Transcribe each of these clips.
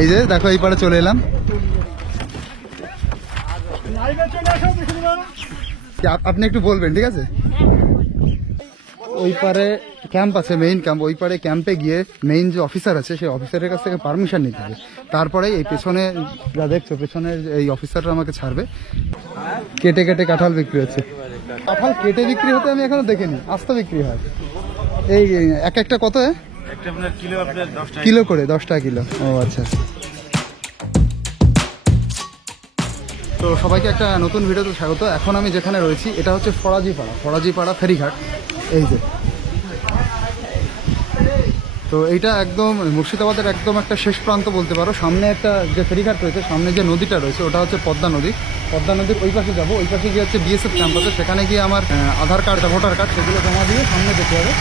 এই যে দেখো এই পারে চলে এলাম। আপনি একটু বলবেন, ঠিক আছে? ওই পারে ক্যাম্প আছে, মেইন ক্যাম্প। ওই পারে ক্যাম্পে গিয়ে মেইন যে অফিসার আছে সেই অফিসারের কাছ থেকে পারমিশন নিতে হবে, তারপরে এই পেছনে যা দেখছো পেছনের এই অফিসাররা আমাকে ছাড়বে। কেটে কেটে কাঁঠাল বিক্রি হচ্ছে। কাঁঠাল কেটে বিক্রি হতে আমি এখনো দেখিনি, আস্ত বিক্রি হয়। এই এক একটা কত? কিলো করে 10 টাকা কিলো। ও আচ্ছা। তো সবাইকে একটা নতুন ভিডিওতে স্বাগত। এখন আমি যেখানে রয়েছি এটা হচ্ছে ফরাজিপাড়া ফেরিঘাট। এই যে, তো এইটা একদম মুর্শিদাবাদের একদম একটা শেষ প্রান্ত বলতে পারো। সামনে একটা যে ফেরিঘাট রয়েছে, সামনে যে নদীটা রয়েছে ওটা হচ্ছে পদ্মা নদী। পদ্মা নদীর ওই পাশে যাবো, ওই পাশে গিয়ে হচ্ছে বিএসএফ ক্যাম্প আছে, সেখানে গিয়ে আমার আধার কার্ড, ভোটার কার্ড সেগুলো জমা দিয়ে সামনে যেতে হবে।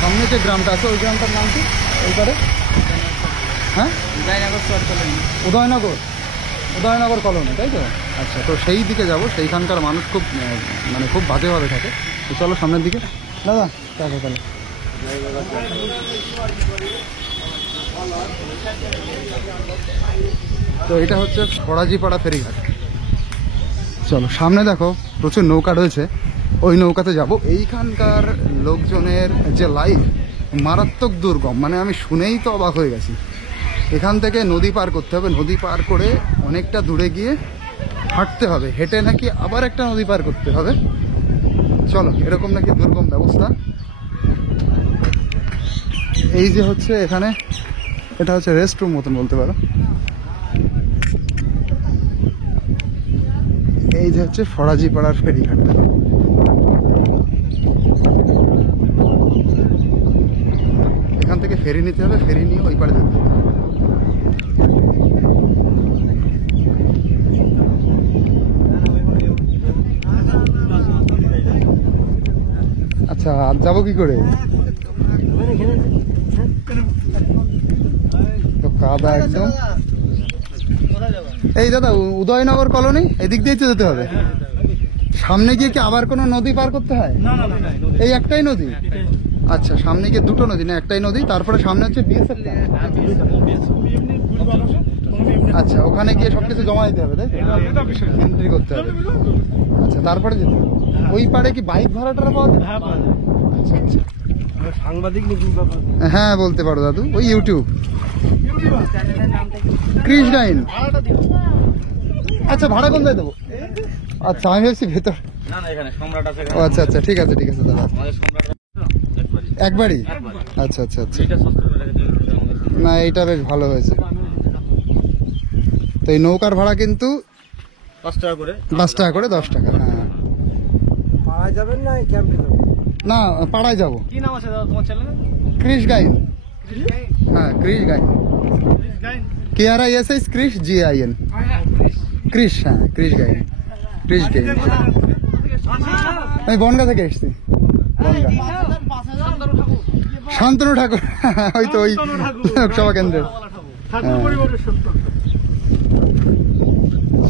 সামনে যে গ্রামটা আছে ওই গ্রামটার নাম কি? ওইবারে হ্যাঁ, উদয়নগর কলোনি, তাই তো? আচ্ছা, তো সেই দিকে যাব। সেইখানকার মানুষ খুব খুব বাজেভাবে থাকে। তো চলো সামনের দিকে। দাদা চলো তাহলে। তো এটা হচ্ছে ফরাজিপাড়া ফেরিঘাট। চলো সামনে দেখো প্রচুর নৌকা রয়েছে, ওই নৌকাতে যাব। এইখানকার লোকজনের যে লাইফ মারাত্মক দুর্গম, আমি শুনেই তো অবাক হয়ে গেছি। এখান থেকে নদী পার করতে হবে, নদী পার করে অনেকটা দূরে গিয়ে হাঁটতে হবে, হেঁটে নাকি আবার একটা নদী পার করতে হবে। চলো, এরকম নাকি দুর্গম ব্যবস্থা। এই যে হচ্ছে এখানে, এটা হচ্ছে রেস্ট রুম মতন বলতে পারো। এই যে হচ্ছে ফরাজিপাড়ার ফেরিঘাটটা। এখান থেকে ফেরি নিতে হবে, ফেরি নিয়ে ওই পারে যেতে হবে। আচ্ছা, আর যাবো কি করে? তো কাদা একদম। এই দাদা, উদয়নগর কলোনি এদিক দিয়েই তো যেতে হবে। সামনে গিয়ে কি আবার কোনো নদী পার করতে হয়? এই একটাই নদী? আচ্ছা, সামনে গিয়ে দুটো নদী না, একটাই নদী। তারপরে সামনে হচ্ছে বিএসএফ ক্যাম্প। আচ্ছা, ওখানে গিয়ে সবকিছু জমা দিতে হবে, তাই এন্ট্রি করতে হবে। আচ্ছা, তারপরে যেতে হবে। ওই পারে কি বাইক ভাড়াটা পাওয়া যায়? আচ্ছা আচ্ছা, সাংবাদিক হ্যাঁ বলতে পারো দাদু। ওই ইউটিউব ক্রিস গাইন। আচ্ছা, ভাড়া কোন দেবো? আচ্ছা, আমি ভাবছি ভেতর। ও আচ্ছা আচ্ছা, ঠিক আছে ঠিক আছে দাদা, একবারই। আচ্ছা আচ্ছা আচ্ছা, না এইটা বেশ ভালো হয়েছে। তো এই নৌকার ভাড়া কিন্তু 5 টাকা করে, 10 টাকা। হ্যাঁ, পাড়ায় যাবেন না ক্যাম্পে? না, পাড়ায় যাবো। কি নাম আছে দাদা তোমার চ্যানেলে? Kris Gain. হ্যাঁ, Kris Gain, KRIS Kris GIN। Kris, হ্যাঁ ক্রিস গাইন, ক্রিস গাইন। আমি বনগা থেকে এসেছি, বনগা। শান্তনু ঠাকুর, ওই তো ওই লোকসভা কেন্দ্রের।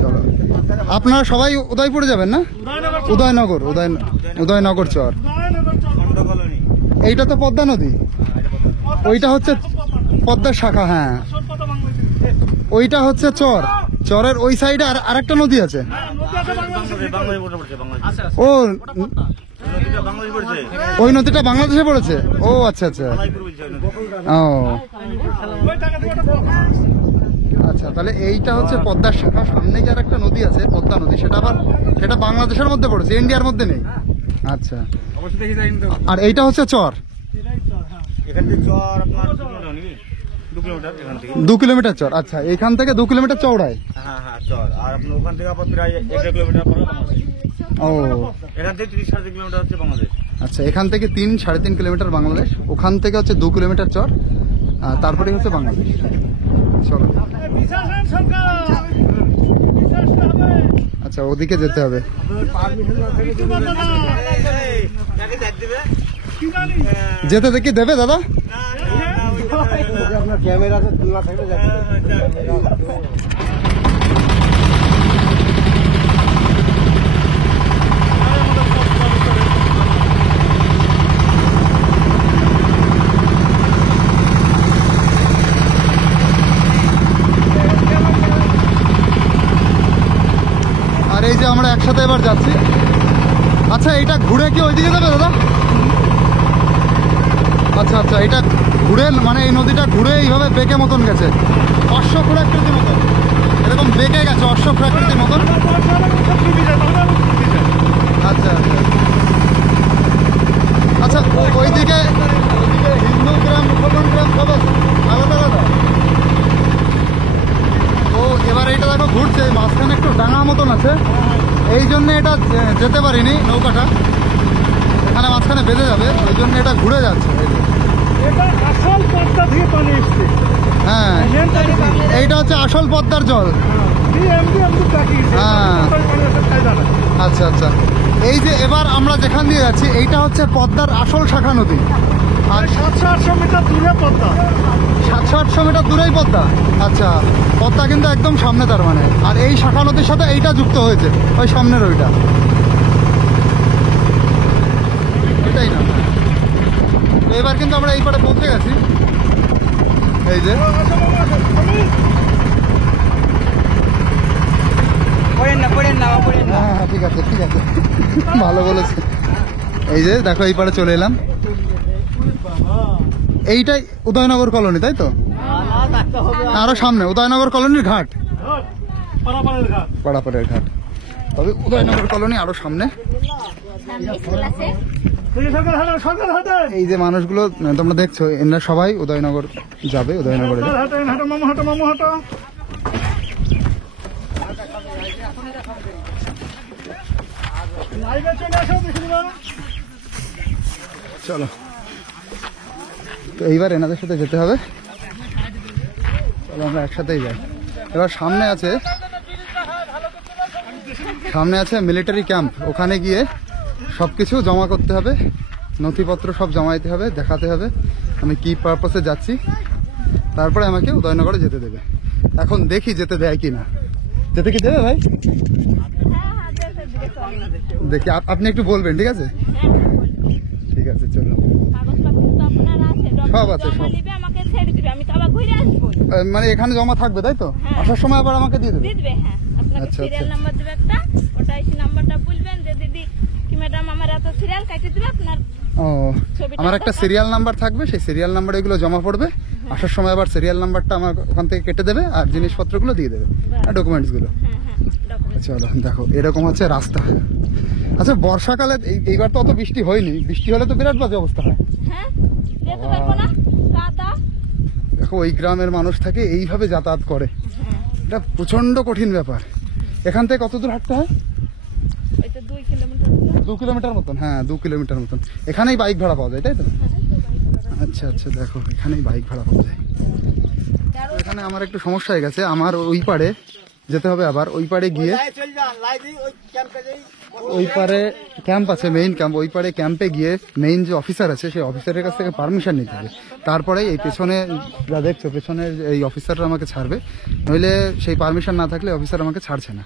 চলো, আপনারা সবাই উদয়পুরে যাবেন না? উদয়নগর চর। এইটা তো পদ্মা নদী, ওইটা হচ্ছে পদ্মার শাখা। হ্যাঁ, ওইটা হচ্ছে চর, চরের ওই সাইডে আরেকটা নদী আছে। ও, ওই নদীটা বাংলাদেশে পড়েছে? ও আচ্ছা আচ্ছা, ও আচ্ছা, তাহলে এইটা হচ্ছে পদ্মার শাখা। সামনে যে আর একটা নদী আছে পদ্মা নদী, সেটা বাংলাদেশের মধ্যে পড়েছে, ইন্ডিয়ার মধ্যে নেই। আচ্ছা, আর এইটা হচ্ছে চর। 2 কিলোমিটার চর। আচ্ছা, এখান থেকে 2 কিলোমিটার চওড়ায়। ও, আচ্ছা, এখান থেকে 3-3.5 কিলোমিটার বাংলাদেশ, ওখান থেকে হচ্ছে 2 কিলোমিটার চর, তারপরে হচ্ছে বাংলাদেশ। চলো, আচ্ছা ওদিকে যেতে হবে। যেতে দেখি দেবে দাদা? আপনার ক্যামেরা না থাকলে আমরা একসাথে এবার যাচ্ছি। আচ্ছা এইটা ঘুরে কি ওইদিকে যাবে দাদা? আচ্ছা আচ্ছা, এটা ঘুরে মানে এই নদীটা ঘুরে এইভাবে বেঁকে মতন গেছে, অশ্বক্ষুরাকৃতির মতন, এরকম বেঁকে গেছে অশ্বক্ষুরাকৃতির মতন। আচ্ছা আচ্ছা আচ্ছা, ওইদিকে হিন্দু গ্রাম মুসলমান গ্রাম সব আলাদা আলাদা। ও এবার এটা দেখো ঘুরছে, মাঝখানে একটু ডাঙা মতন আছে, এই জন্য এটা যেতে পারিনি নৌকাটা, এখানে মাঝখানে বেঁধে যাবে, ওই জন্য এটা ঘুরে যাচ্ছে। হ্যাঁ এইটা হচ্ছে আসল পদ্মার জল। হ্যাঁ আচ্ছা আচ্ছা, এই যে এবার আমরা যেখান দিয়ে যাচ্ছি এইটা হচ্ছে পদ্মার আসল শাখা নদী। আর 700-800 মিটার দূরে পদ্মা, 700-800 মিটার দূরেই পদ্মা। আচ্ছা, পদ্মা কিন্তু একদম সামনে তার মানে, আর এই শাখা নদীর সাথে এইটা যুক্ত হয়েছে, ওই সামনের ওইটা, এটাই না। তো এবার কিন্তু আমরা এই পারে পৌঁছে গেছি, এই যে হ্যাঁ ঠিক আছে ঠিক আছে, ভালো বলেছে। এই যে দেখো এই পারে চলে এলাম, এইটাই উদয়নগর কলোনি তাই তো? আরো সামনে উদয়নগর কলোনির ঘাট, পাড়াপাড়ের ঘাট, তবে উদয়নগর কলোনি আরো সামনে। এই যে মানুষগুলো তোমরা দেখছো এরা সবাই উদয়নগর যাবে, উদয়নগরে চলো। তো এইবার এনাদের সাথে যেতে হবে, চলো আমরা একসাথেই যাই। এবার সামনে আছে মিলিটারি ক্যাম্প, ওখানে গিয়ে সবকিছু জমা করতে হবে, নথিপত্র সব জমাইতে হবে, দেখাতে হবে আমি কি পারপাসে যাচ্ছি, তারপরে আমাকে উদয়নগরে যেতে দেবে। এখন দেখি যেতে দেয় কি না, যেতে কি দেবে ভাই? দেখি আপনি একটু বলবেন, ঠিক আছে? ঠিক আছে চলো, সব আছে সব, মানে এখানে জমা থাকবে তাই তো? আসার সময় আবার আমাকে দিয়ে দেবে? আচ্ছা আচ্ছা, ও আমার একটা সিরিয়াল নাম্বার থাকবে, সেই সিরিয়াল নাম্বারে এগুলো জমা পড়বে, আসার সময় আবার সিরিয়াল নাম্বারটা আমার ওখান থেকে কেটে দেবে আর জিনিসপত্রগুলো দিয়ে দেবে আর ডকুমেন্টসগুলো। চলো দেখো এরকম হচ্ছে রাস্তা। আচ্ছা বর্ষাকালে এইবার তো অত বৃষ্টি হয়নি, বৃষ্টি হলে তো বিরাট বাজে অবস্থা হয়। দেখো ওই গ্রামের মানুষ থাকে এইভাবে যাতায়াত করে, এটা প্রচন্ড কঠিন ব্যাপার। এখান থেকে কত দূর হাঁটতে হয়? 2 কিলোমিটার মতন, হ্যাঁ 2 কিলোমিটার মতন। এখানেই বাইক ভাড়া পাওয়া যায় তাই তো? আচ্ছা আচ্ছা, দেখো এখানেই বাইক ভাড়া পাওয়া যায়। এখানে আমার একটু সমস্যা হয়ে গেছে, আমার ওই পারে যেতে হবে, আবার ওই পারে গিয়ে ওই পারে ক্যাম্প আছে, মেইন ক্যাম্প, ওই পারে ক্যাম্পে গিয়ে মেইন যে অফিসার আছে সেই অফিসারের কাছ থেকে পারমিশন নিতে হবে, তারপরে এই পেছনে যা দেখছো পেছনের এই অফিসাররা আমাকে ছাড়বে, নইলে সেই পারমিশন না থাকলে অফিসার আমাকে ছাড়ছে না।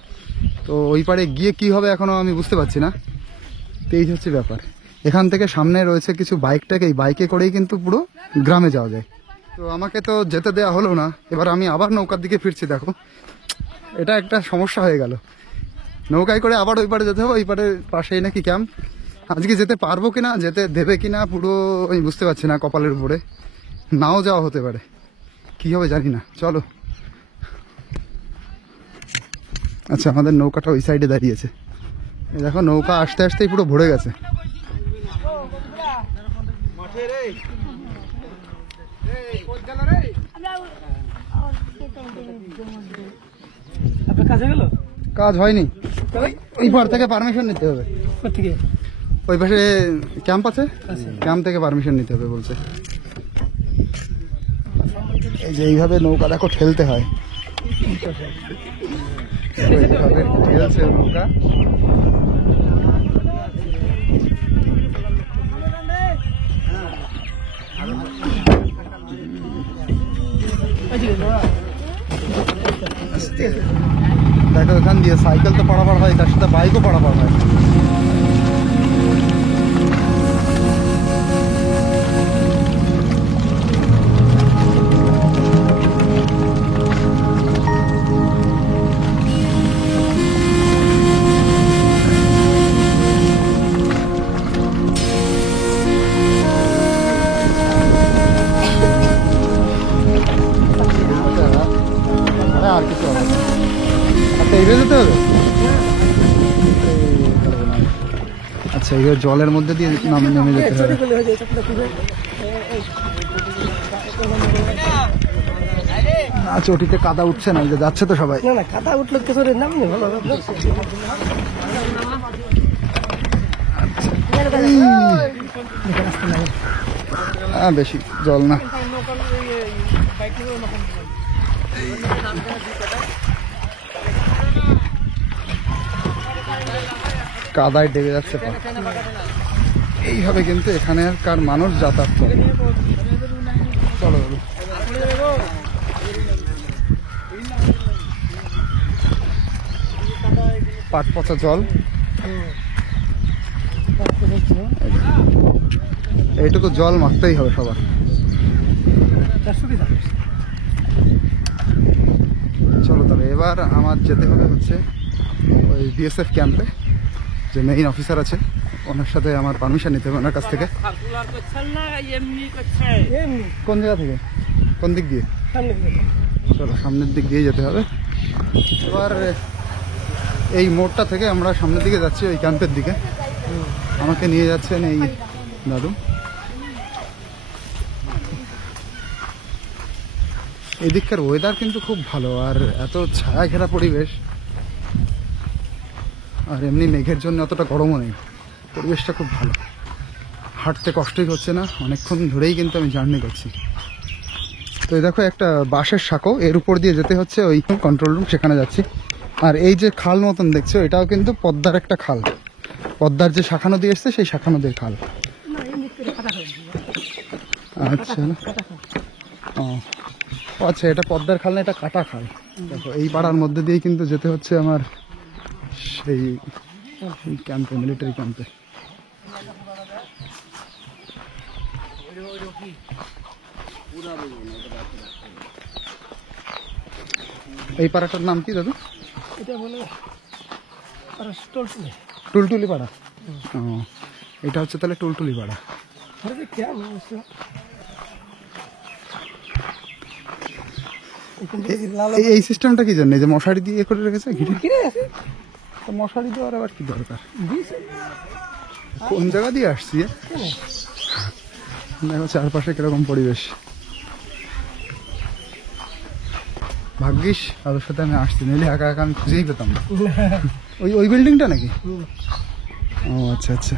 তো ওই পারে গিয়ে কি হবে এখনো আমি বুঝতে পারছি না, তো এই হচ্ছে ব্যাপার। এখান থেকে সামনে রয়েছে কিছু বাইকটাকে, এই বাইকে করেই কিন্তু পুরো গ্রামে যাওয়া যায়। তো আমাকে তো যেতে দেওয়া হলো না, এবার আমি আবার নৌকার দিকে ফিরছি। দেখো এটা একটা সমস্যা হয়ে গেল, নৌকায় করে আবার ওই পারে যেতে হবে, ওই পারে পাশেই নাকি ক্যাম্প। আজকে যেতে পারবো কিনা, যেতে দেবে কিনা পুরো আমি বুঝতে পারছি না, কপালের উপরে, নাও যাওয়া হতে পারে, কি হবে জানি না। চলো, আচ্ছা আমাদের নৌকাটা ওই সাইডে দাঁড়িয়েছে, দেখো নৌকা আসতে আসতেই পুরো ভরে গেছে। কাজ হয়নি, ওই পার থেকে পারমিশন নিতে হবে, ওই পাশে ক্যাম্প আছে, ক্যাম্প থেকে পারমিশন নিতে হবে বলছে। এই যে এইভাবে নৌকা দেখো ঠেলতে হয়, এইভাবে ঠেলছে নৌকা। দেখো এখান দিয়ে সাইকেল তো পারাপার হয়, তার সাথে বাইকও পারাপার হয়। আর কিছু হবে না। আচ্ছা এইভাবে যেতে হবে। এই পারবো না। আচ্ছা এইভাবে জলের মধ্যে দিয়ে নেমে যেতে হবে। না চটিতে কাদা উঠছে না, এই যে যাচ্ছে তো সবাই। না কাদা উঠলে কিছু নামলে ভালো হবে। বেশি জল না। কাদায় ডেবে যাচ্ছে পা। এইভাবে কিন্তু এখানকার মানুষ যাতায়াত করে। চলো বাবু। পাট পচা জল, এইটুকু জল মাখতেই হবে সবার। চলো তবে এবার আমার যেতে হবে হচ্ছে ওই বিএসএফ ক্যাম্পে, যে মেইন অফিসার আছে ওনার সাথে আমার পারমিশন নিতে হবে ওনার কাছ থেকে। কোন জায়গা থেকে, কোন দিক দিয়ে? চলো সামনের দিক দিয়ে যেতে হবে। এবার এই মোড়টা থেকে আমরা সামনের দিকে যাচ্ছি ওই ক্যাম্পের দিকে। আমাকে নিয়ে যাচ্ছেন এই দাদু। এদিককার ওয়েদার কিন্তু খুব ভালো, আর এত ছায়া ঘেরা পরিবেশ, আর এমনি মেঘের জন্য অতটা গরমও নেই, পরিবেশটা খুব ভালো। হাঁটতে কষ্টই হচ্ছে না, অনেকক্ষণ ধরেই কিন্তু আমি জার্নি করছি। তো এই দেখো একটা বাঁশের সাঁকো, এর উপর দিয়ে যেতে হচ্ছে ওই কন্ট্রোল রুম, সেখানে যাচ্ছি। আর এই যে খাল মতন দেখছো, এটাও কিন্তু পদ্মার একটা খাল, পদ্মার যে শাখা নদী এসছে সেই শাখা নদীর খাল। আচ্ছা ও আচ্ছা, এটা পদ্মার খাল না, এটা কাটা খাল। দেখো এই পাড়ার মধ্যে দিয়েই কিন্তু যেতে হচ্ছে আমার সেই ক্যাম্পে, মিলিটারি ক্যাম্পে। এই পাড়াটার নাম কি দাদু? এটা বলে টুলটুলি পাড়া। ও এটা হচ্ছে তাহলে টুলটুলি পাড়া। এই সিস্টেমটা কি জন্য, যে মশারি দিয়ে করে রেখেছে ঘিরে? তো মশারি দেওয়ার আবার কি দরকার? কোন জায়গা দিয়ে আসছি? দেখো চারপাশে কিরকম পরিবেশ। ভাগ্যিস তাদের সাথে আমি আসছি, নইলে একা একা আমি খুঁজেই পেতাম না। ওই বিল্ডিংটা নাকি? ও আচ্ছা আচ্ছা।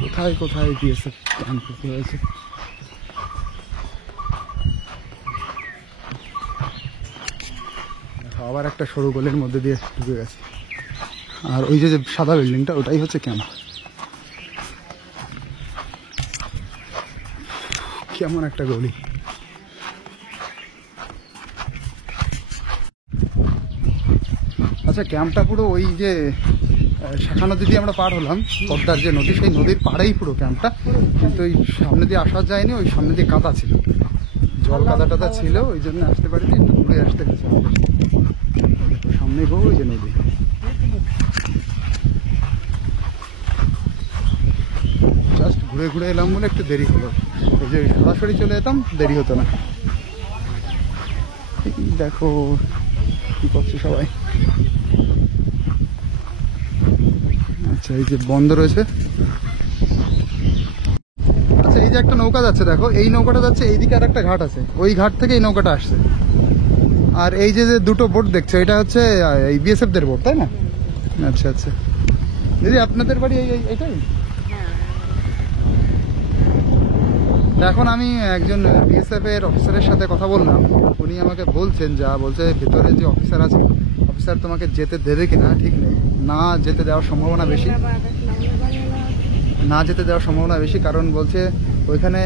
কোথায় কোথায় বিএসএফ ক্যাম্প হয়েছে। আবার একটা সরু গলির মধ্যে দিয়ে ঢুকে গেছে, আর ওই যে সাদা বিল্ডিংটা ওটাই হচ্ছে ক্যাম্প। কেমন একটা গলি। আচ্ছা ক্যাম্পটা পুরো ওই যে শাখা নদী দিয়ে আমরা পার হলাম, পদ্মার যে নদী, সেই নদীর পাড়েই পুরো ক্যাম্পটা। কিন্তু ওই সামনে দিয়ে আসা যায়নি, ওই সামনে দিয়ে কাদা ছিল, জল কাদা টাদা ছিল, ওই জন্য আসতে পারিনি, একটু ঘুরে আসতে গেছে। সামনে গো ওই যে নদী। জাস্ট ঘুরে ঘুরে এলাম বলে একটু দেরি হলো, ওই যে সরাসরি চলে যেতাম দেরি হতো না। দেখো কি করছে সবাই। আচ্ছা এই যে বন্ধ রয়েছে। আচ্ছা এই যে একটা নৌকা যাচ্ছে, দেখো এই নৌকাটা যাচ্ছে এইদিকে, আর একটা ঘাট আছে, ওই ঘাট থেকে এই নৌকাটা আসছে। আর এই যে দুটো বোট দেখছো, এটা হচ্ছে এই বিএসএফ দের বোট, তাই না? আচ্ছা আচ্ছা। দিদি আপনাদের বাড়ি এইটাই? এখন আমি একজন বিএসএফ এর অফিসারের সাথে কথা বললাম, উনি আমাকে বলছেন, বলছে ভেতরে যে অফিসার আছে, অফিসার তোমাকে যেতে দেবে কিনা ঠিক নেই, না যেতে দেওয়ার সম্ভাবনা বেশি, না যেতে দেওয়ার সম্ভাবনা বেশি। কারণ বলছে ওইখানে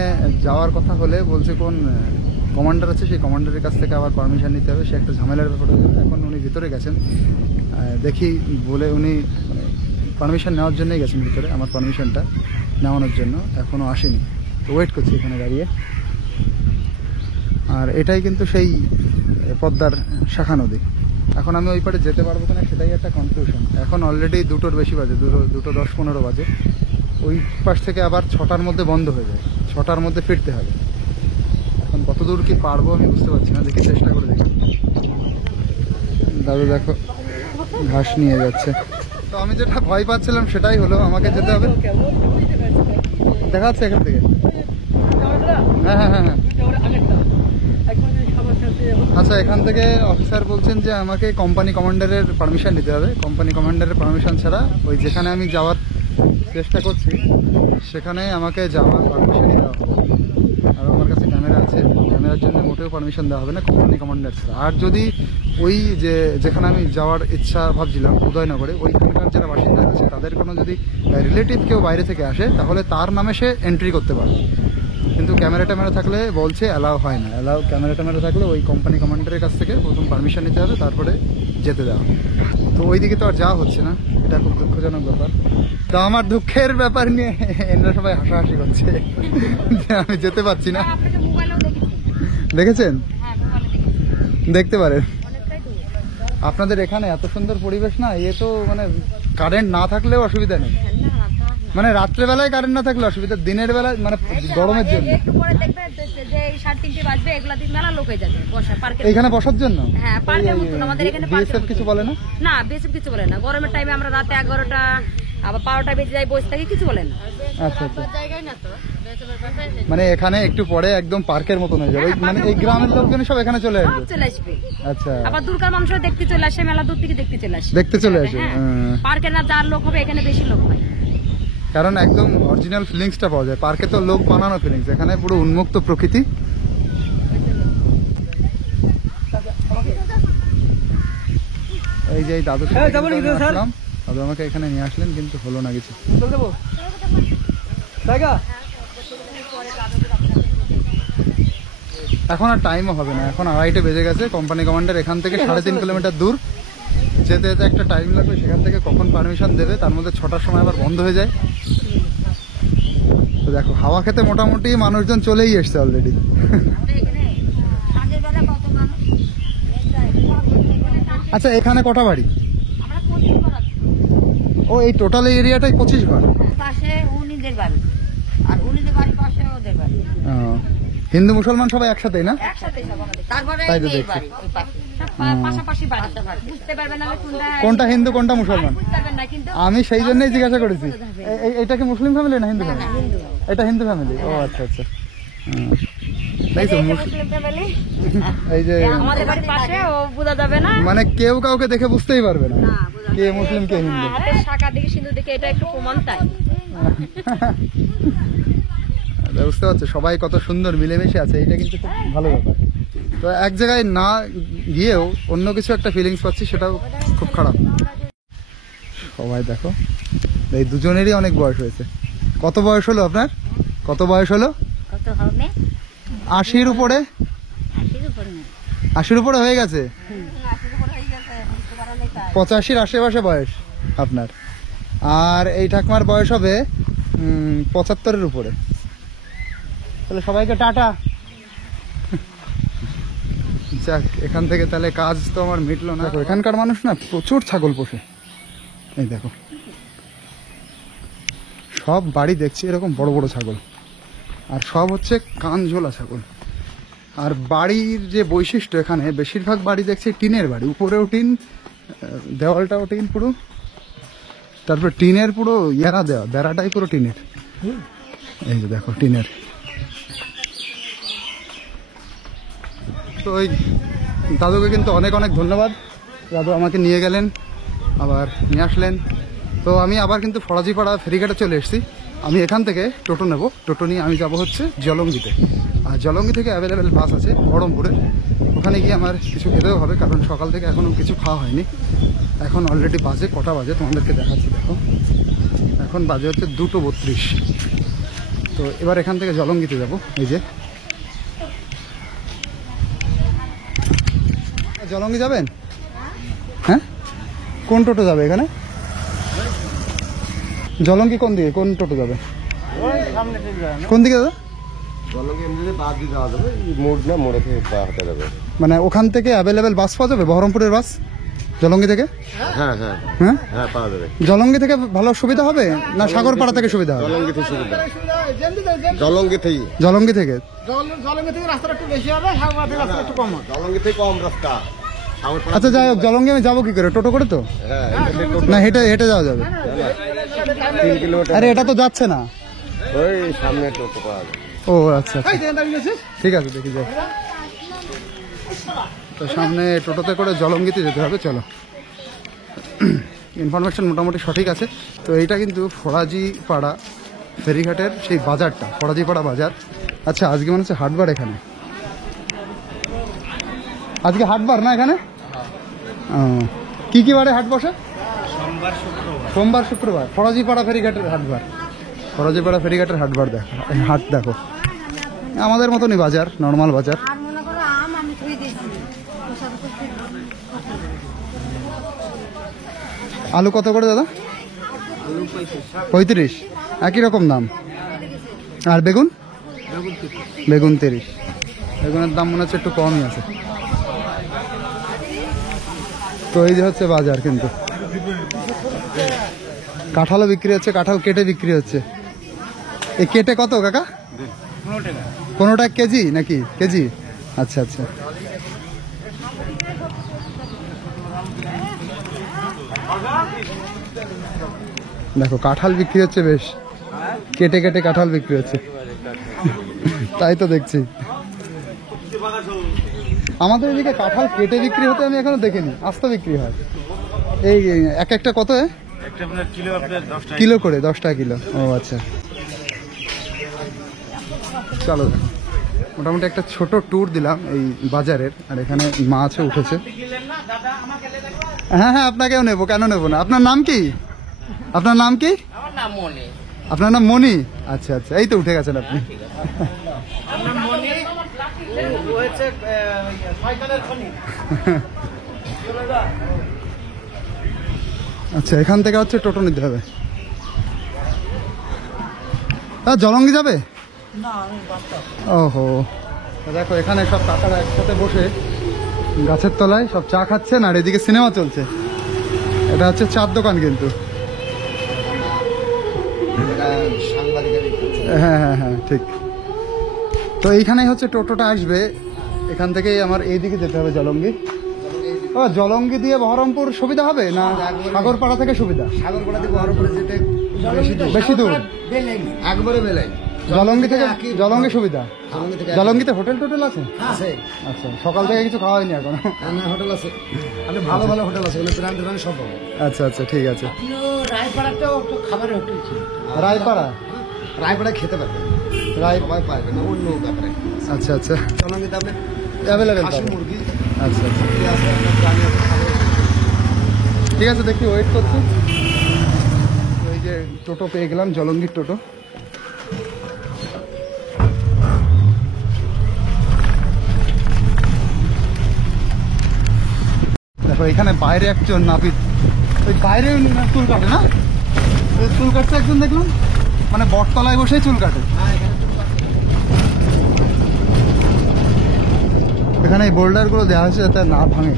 যাওয়ার কথা হলে বলছে কোন কমান্ডার আছে, সেই কমান্ডারের কাছ থেকে আবার পারমিশন নিতে হবে, সে একটা ঝামেলার ব্যাপার হয়ে যাবে। এখন উনি ভিতরে গেছেন, দেখি বলে উনি পারমিশন নেওয়ার জন্যই গেছেন ভিতরে, আমার পারমিশনটা নেওয়ানোর জন্য, এখনও আসেনি। তো ওয়েট করছি এখানে দাঁড়িয়ে। আর এটাই কিন্তু সেই পদ্মার শাখা নদী। এখন আমি ওই পারে যেতে পারবো কিনা সেটাই একটা কনফিউশন। এখন অলরেডি 2টোর বেশি বাজে, 2টো 10-15 বাজে। ওই পাশ থেকে আবার 6টার মধ্যে বন্ধ হয়ে যায়, 6টার মধ্যে ফিরতে হবে। এখন কতদূর কি পারবো আমি বুঝতে পারছি না, দেখি চেষ্টা করে দেখি। দাদু দেখো ঘাস নিয়ে যাচ্ছে। তো আমি যেটা ভয় পাচ্ছিলাম সেটাই হলো, আমাকে যেতে হবে। দেখা যাচ্ছে এখান থেকে? হ্যাঁ হ্যাঁ হ্যাঁ হ্যাঁ। আচ্ছা, এখান থেকে অফিসার বলছেন যে আমাকে কোম্পানি কমান্ডারের পারমিশন নিতে হবে। কোম্পানি কমান্ডারের পারমিশন ছাড়া ওই যেখানে আমি যাওয়ার চেষ্টা করছি সেখানে আমাকে যাওয়ার পারমিশন দেওয়া হবে। আর আমার কাছে ক্যামেরা আছে, ক্যামেরার জন্য মোটেও পারমিশন দেওয়া হবে না কোম্পানি কমান্ডার ছাড়া। আর যদি ওই যেখানে আমি যাওয়ার ইচ্ছা ভাবছিলাম উদয়নগরে, ওইখানকার যারা বাসিন্দা আছে তাদের কোনো যদি রিলেটিভ কেউ বাইরে থেকে আসে তাহলে তার নামে সে এন্ট্রি করতে পারবে। কিন্তু ক্যামেরা ট্যামেরা থাকলে বলছে অ্যালাউ হয় না। ক্যামেরা ট্যামেরা থাকলে ওই কোম্পানি কমান্ডারের কাছ থেকে প্রথম পারমিশন নিতে হবে, তারপরে যেতে দেওয়া। তো ওইদিকে তো আর যাওয়া হচ্ছে না, এটা খুব দুঃখজনক ব্যাপার। তো আমার দুঃখের ব্যাপার নিয়ে এনারা সবাই হাসাহাসি করছে যে আমি যেতে পারছি না। দেখেছেন? দেখতে পারেন। আপনাদের এখানে এত সুন্দর পরিবেশ না, এ তো মানে কারেন্ট না থাকলেও অসুবিধা নেই। মানে রাত্রেবেলায় কারেন্ট না থাকলে অসুবিধা, দিনের বেলায় মানে গরমের জন্য। একটু পরে দেখবে যে 3:30 বাজবে, এগুলা দিন মেলা লোক হয়ে যাবে বসা পার্কে। এখানে বসার জন্য? হ্যাঁ, পার্কের মতন আমাদের এখানে বিএসএফ কিছু বলে না? না, বিএসএফ কিছু বলে না। গরমের টাইমে আমরা রাতে 11টা আবার 12টা বেজে যাই, বসে থাকি, কিছু বলে না। আচ্ছা আচ্ছা। মানে এখানে একটু পরে একদম পার্কের মতন হয়ে যাবে, মানে এই গ্রামের লোকজন সব এখানে চলে আসবে। চলে আসবে। আচ্ছা। আবার দূরকার মানুষও দেখতে চলে আসে, মেলা দূর থেকে দেখতে চলে আসে। দেখতে চলে আসে। পার্কে না যার লোক হবে, এখানে বেশি লোক হয়। কারণ একদম অরিজিনাল ফিলিংসটা পাওয়া যায়। পার্কে তো লোক বানানো ফিলিংস, এখানে পুরো উন্মুক্ত প্রকৃতি। এই যে দাদু আসলাম, দাদু আমাকে এখানে নিয়ে আসলেন, কিন্তু হলো না কিছু। এখন আর টাইমও হবে না, এখন 2:30 বেজে গেছে। কোম্পানি কমান্ডার এখান থেকে 3.5 কিলোমিটার দূর, যেতে যেতে একটা টাইম লাগবে। সেখান থেকে কখন পারমিশন দেবে, তার মধ্যে 6টার সময় আবার বন্ধ হয়ে যায়। তো দেখো হাওয়া খেতে মোটামুটি মানুষজন চলেই এসছে অলরেডি। আচ্ছা, এখানে কটা বাড়ি? ও এই টোটাল এরিয়াটাই 25 ঘর। পাশে উনিদের বাড়ি, আর উনিদের বাড়ি পাশে ওদের বাড়ি। হিন্দু মুসলমান সবাই একসাথেই না? একসাথে সব আমাদের। তারপরে তাই তো এই দেখছি। বাড়ি, ওই পাশে সব পাশাপাশি বাড়ি। বুঝতে পারবেন না কোনটা হিন্দু কোনটা মুসলমান? বুঝতে পারবেন না, কিন্তু আমি সেই জন্যই জিজ্ঞাসা করেছি। এটা কি মুসলিম ফ্যামিলি না হিন্দু ফ্যামিলি? এটা হিন্দু ফ্যামিলি। ও আচ্ছা আচ্ছা। Muslim family. এই যে আমাদের বাড়ির পাশে, ও বোঝা যাবে না, মানে কেউ কাউকে দেখে বুঝতেই পারবে না কে মুসলিম কে হিন্দু। হাতের শাখা দিকে সিন্ধু দিকে, এটা একটু প্রমাণ তাই। বুঝতে পারছো সবাই কত সুন্দর মিলেমিশে আছে, এটা কিন্তু খুব ভালো ব্যাপার। তো এক জায়গায় না গিয়েও অন্য কিছু একটা ফিলিংস পাচ্ছি, সেটাও খুব খারাপ। সবাই দেখো, এই দুজনেরই অনেক বয়স হয়েছে। কত বয়স হলো আপনার? কত বয়স হলো? কত হবে? 80-র উপরে? 80-র উপরে হয়ে গেছে? 85-র আশেপাশে বয়স আপনার। আর এই ঠাকুমার বয়স হবে 75-এর উপরে। তাহলে সবাইকে টাটা। যাক, এখান থেকে তাহলে কাজ তো আমার মিটলো না। এখানকার মানুষ না প্রচুর ছাগল পোষে। এই দেখো সব বাড়ি দেখছি এরকম বড় বড় ছাগল, আর সব হচ্ছে কানঝোলা ছাগল। আর বাড়ির যে বৈশিষ্ট্য, এখানে বেশিরভাগ বাড়ি দেখছি টিনের বাড়ি, উপরেও টিন, দেওয়ালটাও টিন পুরো, তারপর টিনের পুরো ইয়ারা দেওয়া, বেড়াটাই পুরো টিনের। এই যে দেখো টিনের। তো ওই দাদুকে কিন্তু অনেক অনেক ধন্যবাদ, দাদু আমাকে নিয়ে গেলেন আবার নিয়ে আসলেন। তো আমি আবার কিন্তু ফরাজিপাড়া ফেরিঘাটে চলে এসেছি। আমি এখান থেকে টোটো নেব, টোটো নিয়ে আমি যাব হচ্ছে জলঙ্গিতে। আর জলঙ্গি থেকে অ্যাভেলেবেল বাস আছে বহরমপুরে, ওখানে গিয়ে আমার কিছু খেতেও হবে, কারণ সকাল থেকে এখনও কিছু খাওয়া হয়নি। এখন অলরেডি বাজে, কটা বাজে তোমাদেরকে দেখাচ্ছি। দেখো এখন বাজে হচ্ছে 2:32। তো এবার এখান থেকে জলঙ্গিতে যাব। এই যে জলঙ্গি যাবেন? হ্যাঁ, কোন টোটো যাবে এখানে? জলঙ্গি কোন দিকে, কোন টোটো যাবে? কোন দিকে দাদা? মোড় না, মোড়ে থেকে যাবে। মানে ওখান থেকে অ্যাভেলেবেল বাস পাওয়া যাবে, বহরমপুরের বাস? জলঙ্গি থেকে? হ্যাঁ হ্যাঁ হ্যাঁ, হ্যাঁ পাওয়া যাবে। জলঙ্গি থেকে ভালো সুবিধা হবে না সাগরপাড়া থেকে সুবিধা হবে? জলঙ্গি থেকে সুবিধা। জলঙ্গি থেকে জলঙ্গি থেকে জলঙ্গি থেকে রাস্তাটা একটু বেশি হবে, সাগরপাড়া থেকে রাস্তা একটু কম হবে। জলঙ্গি থেকে কম রাস্তা। আচ্ছা যাই হোক, জলঙ্গি আমি যাবো কি করে, টোটো করে তো? হ্যাঁ না হেঁটে হেঁটে যাওয়া যাবে? 3 কিলোমিটার। আরে এটা তো যাচ্ছে না। ওই সামনে টোটো পাওয়া যাবে। ও আচ্ছা আচ্ছা, ঠিক আছে দেখি যাই। তো সামনে টোটোতে করে জলঙ্গিতে যেতে হবে, চলো। ইনফরমেশন মোটামুটি সঠিক আছে। তো এইটা কিন্তু ফরাজিপাড়া ফেরিঘাটের সেই বাজারটা, ফরাজিপাড়া বাজার। আচ্ছা আজকে মনে হচ্ছে হাটবার এখানে, আজকে হাটবার না এখানে? ও, কি কি বারে হাট বসে? সোমবার শুক্রবার। ফরাজিপাড়া ফেরিঘাটের হাটবার, ফরাজিপাড়া ফেরিঘাটের হাটবার দেখো, হাট দেখো। আমাদের মতনই বাজার, নর্মাল বাজার। আর মনে করো আম আমি থুই দিয়েছি। আলু কত করে দাদা? 35, একই রকম দাম। আর বেগুন? বেগুন 30। বেগুনের দাম মনে হচ্ছে একটু কমই আছে। তো এই যে হচ্ছে বাজার, কিন্তু কাঁঠালও বিক্রি হচ্ছে, কাঁঠাল কেটে বিক্রি হচ্ছে। এই কেটে কত কাকা? 15 টাকা কেজি নাকি? কেজি, আচ্ছা আচ্ছা। দেখো কাঁঠাল বিক্রি হচ্ছে বেশ, কেটে কেটে কাঁঠাল বিক্রি হচ্ছে। তাই তো দেখছি, আমাদের এদিকে কাঁঠাল কেটে বিক্রি হতে আমি এখনো দেখিনি, আস্ত বিক্রি হয়। এই এক একটা কত? কিলো করে 10 টাকা কিলো। ও আচ্ছা, চলো দেখো। মোটামুটি একটা ছোট ট্যুর দিলাম এই বাজারের। আর এখানে মাছও উঠেছে। হ্যাঁ হ্যাঁ, আপনাকেও নেবো, কেন নেবো না। আপনার নাম কি? আপনার নাম কি? আপনার নাম মনি? আচ্ছা আচ্ছা, এই তো উঠে গেছেন আপনি। আচ্ছা, এখান থেকে হচ্ছে টোটো নিতে হবে। জলঙ্গি যাবে? ওহো, দেখো এখানে সব কাকারা একসাথে বসে গাছের তলায় সব চা খাচ্ছেন, আর এদিকে সিনেমা চলছে। এটা হচ্ছে চার দোকান কিন্তু। হ্যাঁ হ্যাঁ হ্যাঁ ঠিক। তো এইখানেই হচ্ছে টোটোটা আসবে, এখান থেকেই আমার এইদিকে যেতে হবে জলঙ্গি। ও, জলঙ্গি দিয়ে বহরমপুর সুবিধা হবে না সাগরপাড়া থেকে সুবিধা? সাগরপাড়া থেকে বহরমপুরে যেতে বেশি দূর। একবারে বেলাই। জলঙ্গি থেকে জলঙ্গি সুবিধা? জলঙ্গিতে হোটেল টোটেল আছে? আছে। আচ্ছা, সকাল থেকে কিছু খাওয়া হয়নি এখন? না, হোটেল আছে, আপনি ভালো ভালো হোটেল আছে, প্রাণ দোকানে সব পাবো। আচ্ছা আচ্ছা, ঠিক আছে। রায়পাড়াতেও একটু খাবারের হোটেল ছিল। রায়পাড়া? রায়পাড়ায় খেতে পারবেন, সবাই পারবে না, অন্য ব্যাপারে। আচ্ছা আচ্ছা, জলঙ্গিতে আপনি অ্যাভেলেবেল খাসি মুরগি আচ্ছা আচ্ছা, আছে, আপনার প্রাণী আছে, খাবার ঠিক আছে, দেখি ওয়েট করছি। ওই যে টোটো পেয়ে গেলাম, জলঙ্গির টোটো। দেখো এখানে বাইরে একজন নাপিত, ওই বাইরে চুল কাটে না? ওই চুল কাটছে একজন দেখলাম, মানে বটতলায় বসেই চুল কাটে। এখানে এই বোল্ডার গুলো দেওয়া হয়েছে যাতে না ভাঙে।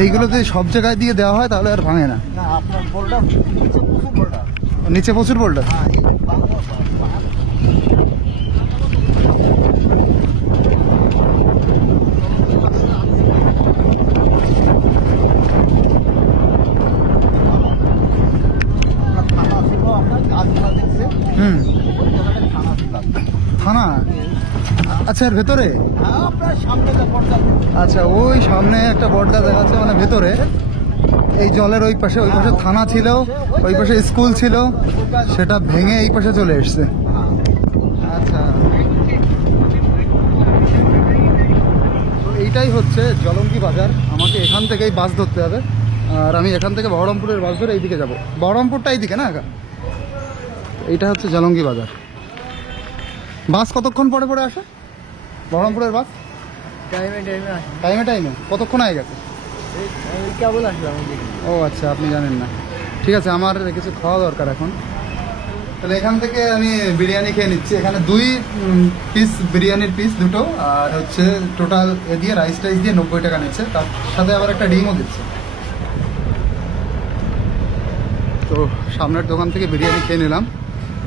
এইগুলো যদি সব জায়গায় দিয়ে দেওয়া হয় তাহলে আর ভাঙে না। না, আপনার বোল্ডার প্রচুর বোল্ডার। নিচে প্রচুর বোল্ডার। হুম, থানা? আচ্ছা, এর ভেতরে? আচ্ছা, ওই সামনে একটা বড়দা দেখা যাচ্ছে, মানে ভেতরে এই জলের ওই পাশে থানা ছিল, ওই পাশে স্কুল ছিল, সেটা ভেঙে এই পাশে চলে এসছে। আচ্ছা, তো এইটাই হচ্ছে জলঙ্গি বাজার। আমাকে এখান থেকেই বাস ধরতে হবে, আর আমি এখান থেকে বহরমপুরের বাস ধরে এইদিকে যাবো। বহরমপুরটা এইদিকে না? এইটা হচ্ছে জলঙ্গি বাজার। বাস কতক্ষণ পরে পরে আসে বহরমপুরের বাস? টাইমে টাইমে কতক্ষণ আগে গেছে? কেবল আসলাম। ও আচ্ছা, আপনি জানেন না। ঠিক আছে, আমার কিছু খাওয়া দরকার এখন। তাহলে এখান থেকে আমি বিরিয়ানি খেয়ে নিচ্ছি। এখানে 2 পিস বিরিয়ানির পিস দুটো, আর হচ্ছে টোটাল এ দিয়ে রাইস টাইস দিয়ে 90 টাকা নিচ্ছে। তার সাথে আবার একটা ডিমও দিচ্ছে। তো সামনের দোকান থেকে বিরিয়ানি খেয়ে নিলাম,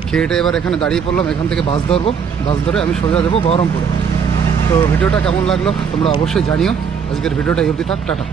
খেয়েটে এবার এখানে দাঁড়িয়ে পড়লাম, এখান থেকে বাস ধরবো, বাস ধরে আমি সোজা যাবো বহরমপুরে। তো ভিডিওটা কেমন লাগলো তোমরা অবশ্যই জানিও। আজকের ভিডিওটা এই অবধি থাক, টাটা।